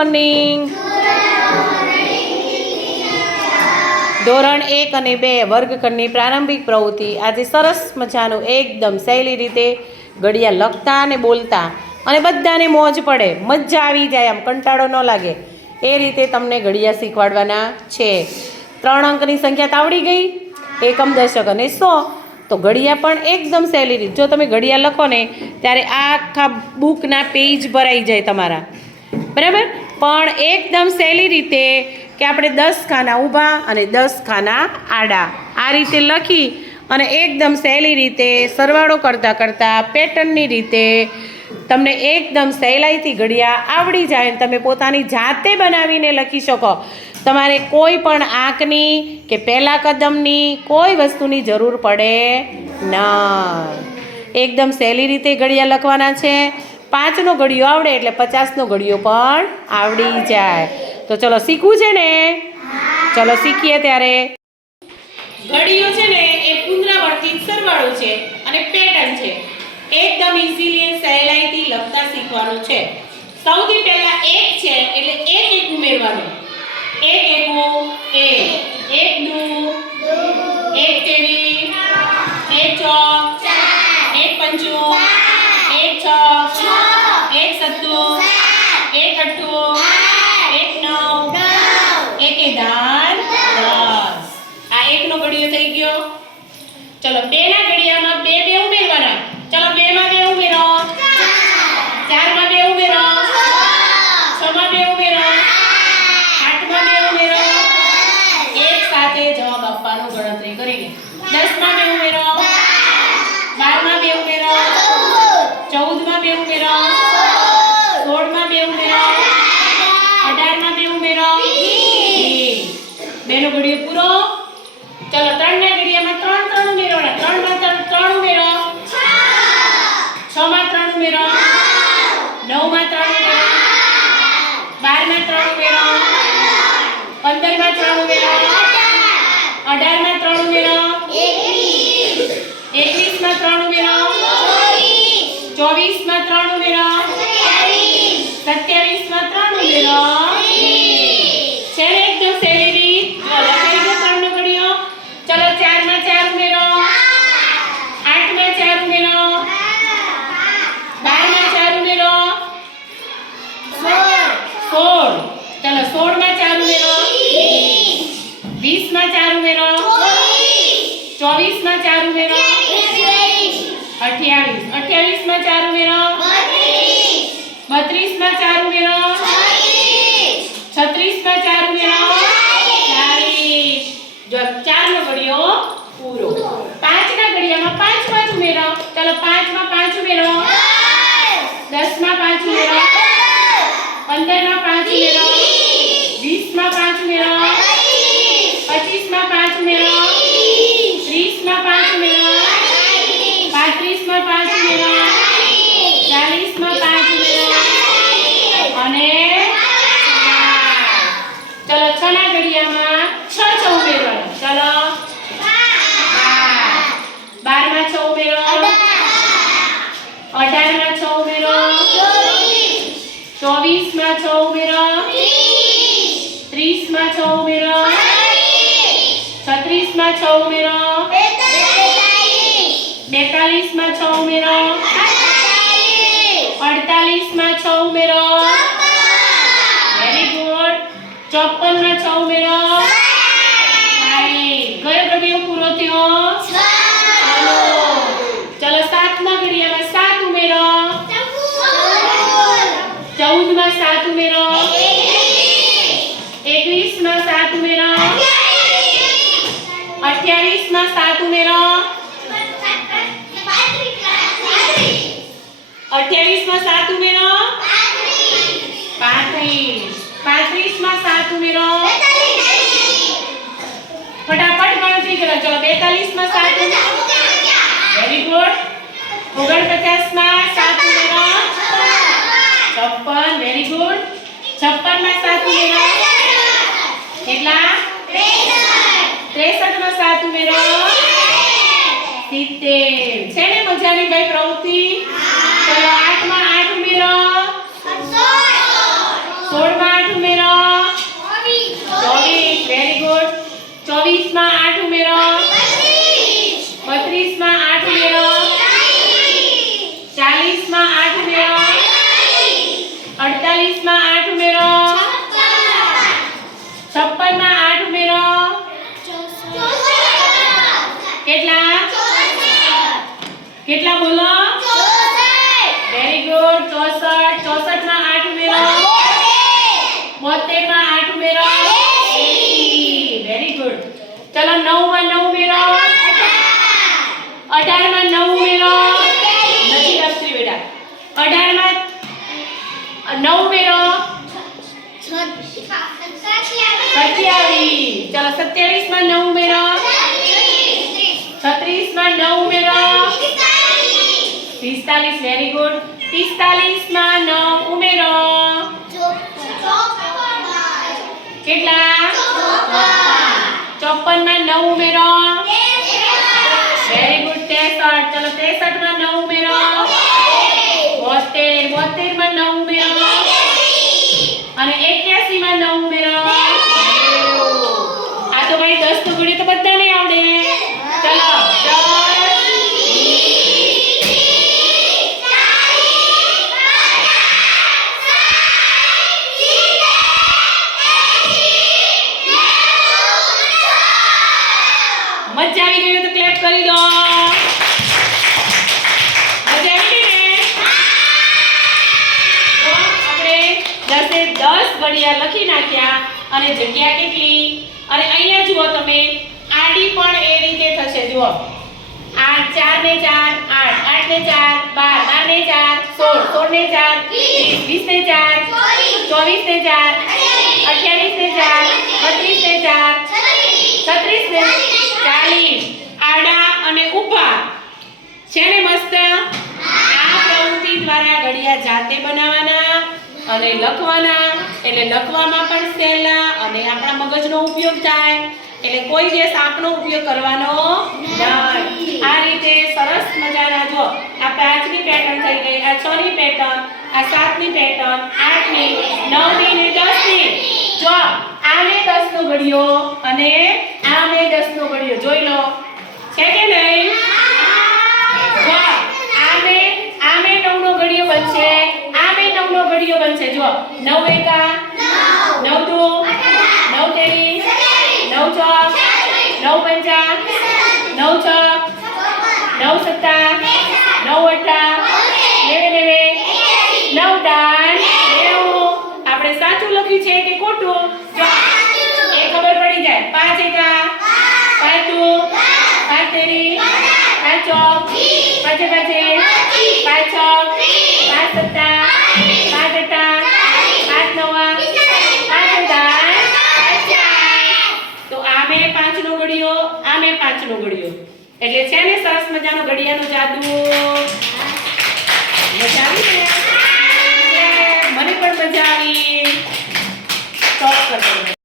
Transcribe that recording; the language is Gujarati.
મોર્નિંગ ધોરણ એક અને બે વર્ગખંડની પ્રારંભિક પ્રવૃત્તિ. આજે સરસ મજાનું એકદમ સહેલી રીતે ઘડિયા લખતા અને બોલતા. અને બધાને મોજ પડે. મજા આવી જાય, આમ કંટાળો ન લાગે. એ રીતે તમને ઘડિયા શીખવાડવાના છે. ત્રણ અંકની સંખ્યા તો આવડી ગઈ. એકમ, દશક અને સો. તો ઘડિયા પણ એકદમ સહેલી રીત. જો તમે ઘડિયા લખો ને ત્યારે આખા બુકના પેજ ભરાઈ જાય તમારા. બરાબર? પણ એકદમ સહેલી રીતે કે આપણે દસ ખાના ઊભા અને દસ ખાના આડા. આ રીતે લખી અને એકદમ સહેલી રીતે સરવાળો કરતાં કરતાં પેટર્નની રીતે તમને એકદમ સહેલાઈથી ઘડિયા આવડી જાય અને તમે પોતાની જાતે બનાવીને લખી શકો. તમારે કોઈ પણ આંકની કે પહેલા કદમની કોઈ વસ્તુની જરૂર પડે ન. એકદમ સહેલી રીતે ઘડિયા લખવાના છે. પાંચનો ઘડિયો આવડે એટલે પચાસનો ઘડિયો પણ આવડી જાય. તો ચલો શીખવું છે ને? ચલો શીખીએ ત્યારે. ઘડિયો છે ને એ પુનરાવર્તિત સરવાળો છે અને પેટર્ન છે. એકદમ ઇઝીલી સહેલાઈથી લખતા શીખવાનું છે. સૌથી પહેલા એક છે એટલે એક એક ઉમેરવાનું. એક એકો એક એક દુ. એક તેરી. એક ચોક. એક પંચુ. એક એક સત્તુ એક અઠ્ઠુ એક નવ એક દાન દસ. આ એકનો ઘડિયો થઈ ગયો. ચલો બે ના અઢાર વીસમાં ચાર ઉમેરો ચોવીસ. માં ચાર ઉમેરો અઠ્યાવીસ. અઠ્યાવીસ. માં ચાર ઉમેરો ચોવીસમાં છ ઉમેરો. ત્રીસમાં છ ઉમેરો. છત્રીસમાં છ ઉમેરો. બેતાલીસમાં છ ઉમેરો. અડતાલીસમાં છ ઉમેરો. વેરી ગુડ ચોપનમાં છ ઉમેરો. અઠ્યાવીસમાં સાત ઉમેરો. અઠ્યાવીસમાં સાત ઉમેરો. પાંત્રીસ. પાંત્રીસમાં સાત ઉમેરો. ફટાફટ ગણતરી કરો. ચલો, બેતાલીસમાં સાત વેરી ગુડ ઓગણપચાસમાં સાત ઉમેરો. છપ્પન. વેરી ગુડ છપ્પનમાં સાત ઉમેરો. કેટલા? ત્રેસઠમાં સાત ઉમેરો. સિત્તેર. છે ને મજાની ભાઈ પ્રવૃત્તિ? ચલો આઠમાં આઠ ઉમેરો. સોળમાં આઠ ઉમેરો ચોવીસ વેરી ગુડ ચોવીસમાં આઠ ઉમેરો બત્રીસમાં આઠ ઉમેરો ચાલીસમાં આઠ ઉમેરો અડતાલીસમાં આઠ ઉમેરો છપ્પનમાં આઠ ઉમેરો કેટલા કેટલા બોલો? વેરી ગુડ ચોસઠ. ચોસઠમાં આઠ ઉમેરો. બોતેરમાં આઠ ઉમેરો. વેરી ગુડ ચલો નવમાં નવ ઉમેરો. અઢારમાં નવ ઉમેરો. નથી લખતી બેટા. અઢારમાં નવ ઉમેરો. સત્યાવીસ. ચલો સત્યાવીસમાં નવ ઉમેરો. છત્રીસમાં નવ ઉમેરો. પિસ્તાલીસ વેરી ગુડ પિસ્તાલીસમાં નવ ઉમેરો. કેટલા? ચોપનમાં નવ ઉમેરો. વેરી ગુડ ત્રેસઠ ચલો ત્રેસઠમાં નવ ઉમેરો. દસે દસ ઘડિયા લખી નાખ્યા અને જગ્યા કેટલી? અને અહીંયા જુઓ તમે, આડી પણ એ રીતે થશે, જુઓ. આઠ, ચાર ને ચાર, આઠ. આઠ ને ચાર, બાર. બાર ને ચાર, સોળ. સોળ ને ચાર, વીસ. વીસ ને ચાર, ચોવીસ ને ચાર, અઠ્યાવીસ ને ચાર, બત્રીસ ને ચાર, છત્રીસ ને ચાલીસ. આડા અને ઊભા. છે ને મસ્ત? આ પ્રવૃત્તિ દ્વારા ઘડિયા જાતે બનાવવાના. અને લખવાના, એટલે લખવામાં પણ સહેલા અને આપણા મગજનો ઉપયોગ થાય. એટલે કોઈ દિવસ આપણો ઉપયોગ કરવાનો આ રીતે સરસ મજાના જો આ પાંચની પેટર્ન થઈ ગઈ, આ છ ની પેટર્ન આ સાતની પેટર્ન આઠની નવની ને દસની જો આને દસનો ઘડિયો અને આને દસનો ઘડિયો. જોઈ લો. છે કે નહીં જો આમે આમે નવ નો ઘડિયો બનશે આમે નવ નો ઘડિયો બનશે જો નવ એકા નવ. દુ? નવ તેરી? નવ ચોક? નવ પંચા? નવ છ નવ સત્તા? નવ અઠા? નેવે નેવે? નવ દાન? નેવું. આપણે સાચું લખ્યું છે કે ખોટું? જો એ ખબર પડી જાય. પાંચ એકા? પાંચ. દુ? પાંચ તેરી? પાંચ ચોક? પાંચે પાંચે? પાંચ છ પાંચ સત્તા? નો ઘડિયો એટલે છે ને સરસ મજાનો ઘડિયાનો જાદુ. મજા આવી મને પણ મજા આવી. સ્ટોપ કરતો